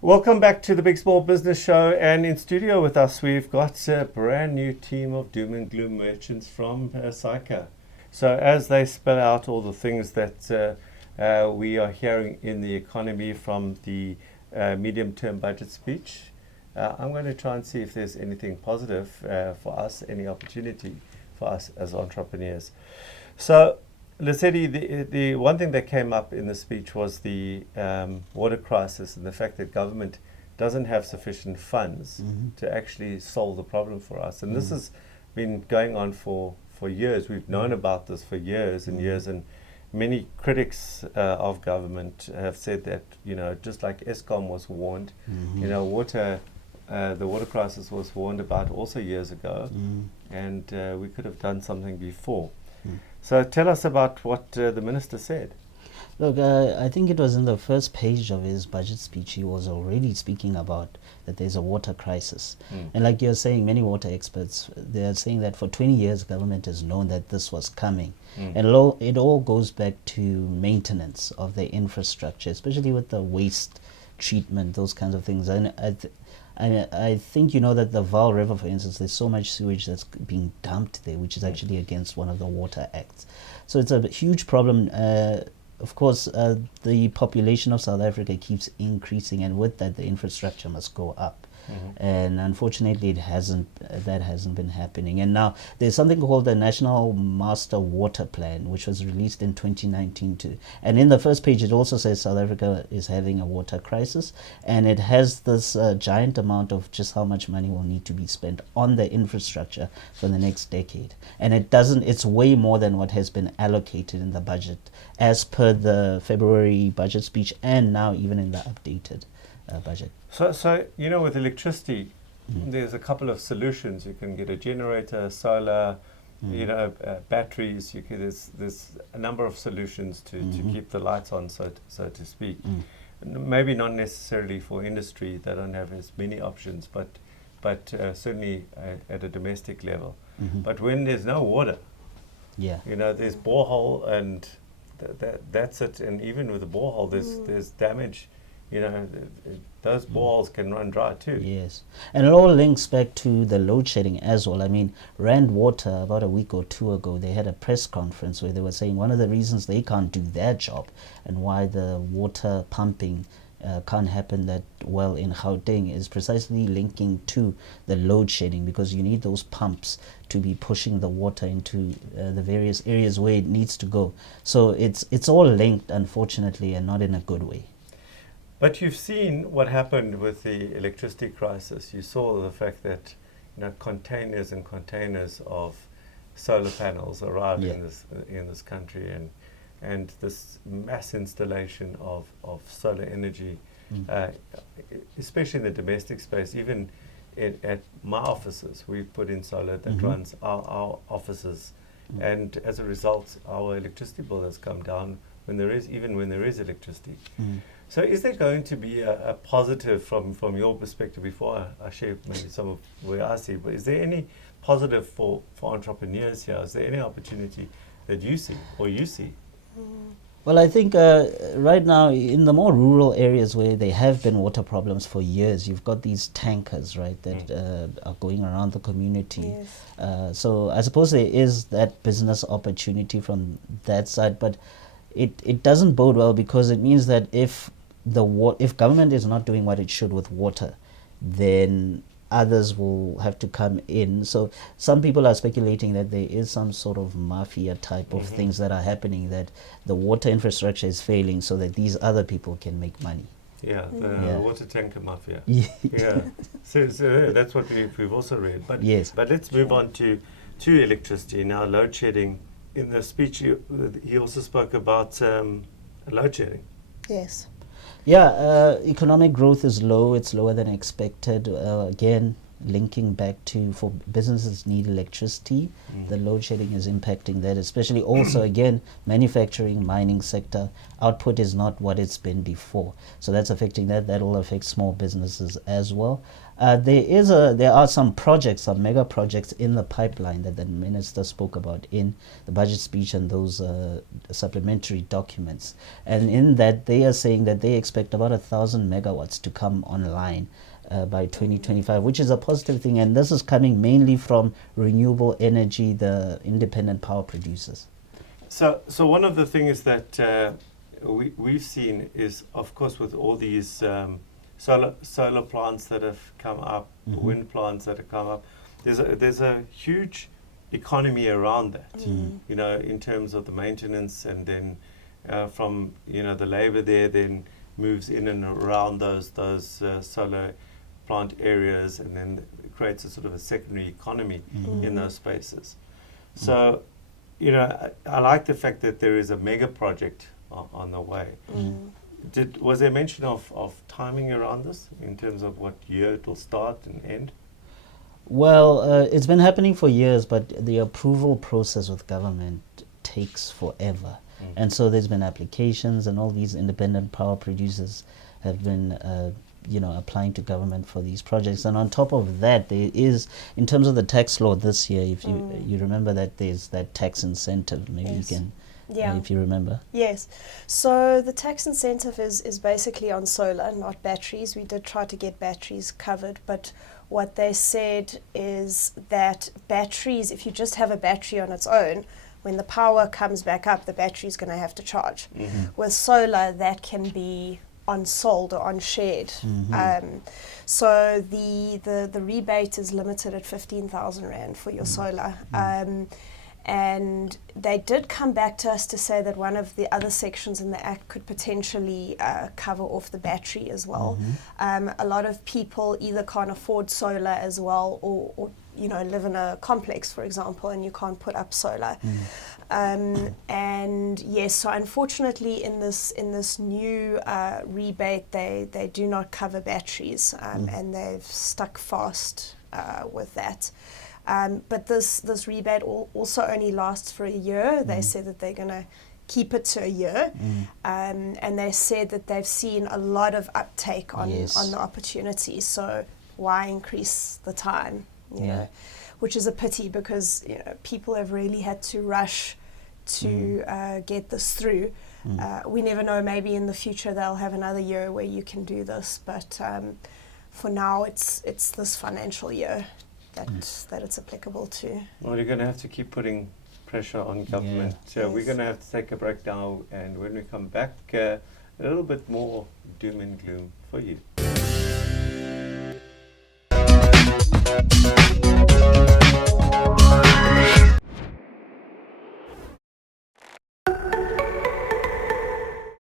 Welcome back to the Big Small Business Show, and in studio with us we've got a brand new team of doom and gloom merchants from SAICA. So as they spell out all the things that we are hearing in the economy from the medium-term budget speech, I'm going to try and see if there's anything positive for us, any opportunity for us as entrepreneurs. So Lesedi, the one thing that came up in the speech was the water crisis and the fact that government doesn't have sufficient funds to actually solve the problem for us. And this has been going on for years. We've known about this for years and years, and many critics of government have said that, just like Eskom was warned, the water crisis was warned about also years ago, and we could have done something before. So tell us about what the minister said. Look, I think it was in the first page of his budget speech, he was already speaking about that there's a water crisis. And like you're saying, many water experts, they're saying that for 20 years, government has known that this was coming. And it all goes back to maintenance of the infrastructure, especially with the waste treatment, those kinds of things. And I think you know that the Vaal River, for instance, there's so much sewage that's being dumped there, which is actually against one of the water acts. So it's a huge problem. Of course, the population of South Africa keeps increasing, and with that, the infrastructure must go up. And unfortunately, that hasn't been happening. And now there's something called the National Master Water Plan, which was released in 2019 too. And in the first page, it also says South Africa is having a water crisis, and it has this giant amount of just how much money will need to be spent on the infrastructure for the next decade. And it's way more than what has been allocated in the budget, as per the February budget speech, and now even in the updated budget. So with electricity, there's a couple of solutions. You can get a generator, solar, batteries. There's a number of solutions to keep the lights on, so to speak. Maybe not necessarily for industry; they don't have as many options, but certainly at a domestic level. But when there's no water, there's borehole, and that's it. And even with the borehole, there's damage. Those boreholes can run dry too. Yes, and it all links back to the load shedding as well. I mean, Rand Water, about a week or two ago, they had a press conference where they were saying one of the reasons they can't do their job and why the water pumping can't happen that well in Gauteng is precisely linking to the load shedding, because you need those pumps to be pushing the water into the various areas where it needs to go. So it's all linked, unfortunately, and not in a good way. But you've seen what happened with the electricity crisis. You saw the fact that containers and containers of solar panels arrived in this country, and this mass installation of solar energy, especially in the domestic space. Even at my offices, we've put in solar that runs our offices, and as a result, our electricity bill has come down when there is electricity. So is there going to be a positive from your perspective, before I share maybe some of where I see, but is there any positive for entrepreneurs here? Is there any opportunity that you see? Well, I think right now in the more rural areas where there have been water problems for years, you've got these tankers, right, that are going around the community. So I suppose there is that business opportunity from that side, but it doesn't bode well, because it means that if government is not doing what it should with water, then others will have to come in. So some people are speculating that there is some sort of mafia type of things that are happening, that the water infrastructure is failing so that these other people can make money. The water tanker mafia. So that's what we've also read. But let's move on to electricity now. Load shedding. In the speech, he also spoke about load shedding. Yes. Economic growth is low. It's lower than expected. Again, linking back to, for businesses need electricity. The load shedding is impacting that, especially also again, manufacturing, mining sector output is not what it's been before. So that's affecting that. That will affect small businesses as well. There are some projects, some mega projects in the pipeline that the minister spoke about in the budget speech and those supplementary documents. And in that, they are saying that they expect about 1,000 megawatts to come online by 2025, which is a positive thing. And this is coming mainly from renewable energy, the independent power producers. So one of the things that we've seen is, of course, with all these solar plants that have come up, wind plants that have come up, there's a huge economy around that, you know, in terms of the maintenance, and then from, you know, the labor there then moves in and around those solar plant areas, and then it creates a sort of a secondary economy in those spaces. So, you know, I like the fact that there is a mega project on the way. Was there mention of timing around this in terms of what year it will start and end? Well, it's been happening for years, but the approval process with government takes forever. And so there's been applications, and all these independent power producers have been applying to government for these projects. And on top of that, there is, in terms of the tax law this year, if you remember that there's that tax incentive, maybe you can, if you remember. Yes. So the tax incentive is basically on solar, not batteries. We did try to get batteries covered, but what they said is that batteries, if you just have a battery on its own, when the power comes back up, the battery's going to have to charge. With solar, that can be on-sold or on-shared. So the rebate is limited at 15,000 Rand for your solar. And they did come back to us to say that one of the other sections in the Act could potentially cover off the battery as well. A lot of people either can't afford solar as well, or live in a complex, for example, and you can't put up solar. And yes, so unfortunately in this new rebate, they do not cover batteries, and they've stuck fast with that. But this rebate also only lasts for a year. They said that they're going to keep it to a year. And they said that they've seen a lot of uptake on the opportunity. So why increase the time? You know, which is a pity, because people have really had to rush to get this through. We never know, maybe in the future they'll have another year where you can do this, but for now it's this financial year that it's applicable to. Well, you're going to have to keep putting pressure on government. We're going to have to take a break now, and when we come back, a little bit more doom and gloom for you.